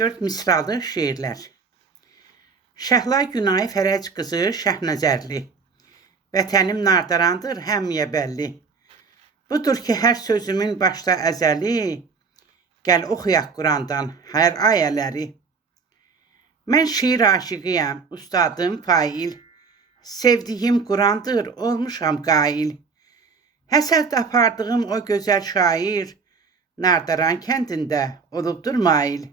Dörd misralı şeirlər. Şəhla Günay Fərəc qızı Şəhnəzərli. Vətənim nardarandır həmiyə bəlli. Budur ki, hər sözümün başda əzəli, gəl oxuyaq Qurandan hər ayələri. Mən şiir aşiqiyəm, ustadım fail, sevdiyim Qurandır, olmuşam qail. Həsəd apardığım o gözəl şair, Nardaran kəndində olubdur mail.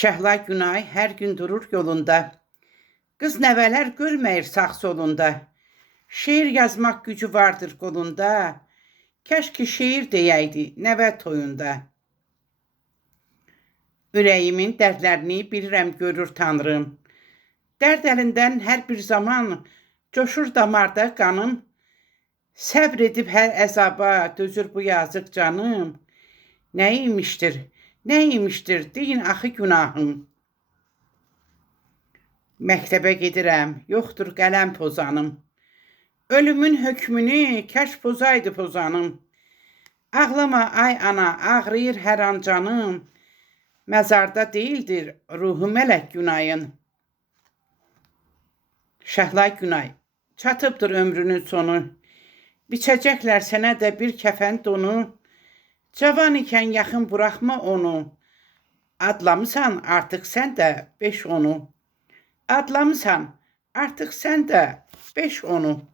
Şəhla Günay hər gün durur yolunda, qız nəvələr görməyir sağ solunda. Şeir yazmaq gücü vardır qolunda, kəşki şeir deyəydi nəvə toyunda. Ürəyimin dərdlərini bilirəm görür Tanrım. Dərd əlindən hər bir zaman coşur damarda qanım. Səbr edib hər əzaba dözür bu yazıq canım. Nəymişdir, nəymişdir, deyin axı günahım. Məktəbə gedirəm, yoxdur qələm pozanım. Ölümün hökmünü kəş pozaydı pozanım. Ağlama ay ana, ağrıyır hər an canım. Məzarda deyildir ruhu mələk Günayın. Şəhla Günay, çatıbdır ömrünün sonu. Biçəcəklər sənə də bir kəfən donu. Cavan ikən yaxın buraxma onu. Adlamısan artıq sən də 5-10-u. Adlamısan artıq sən də 5-10-u.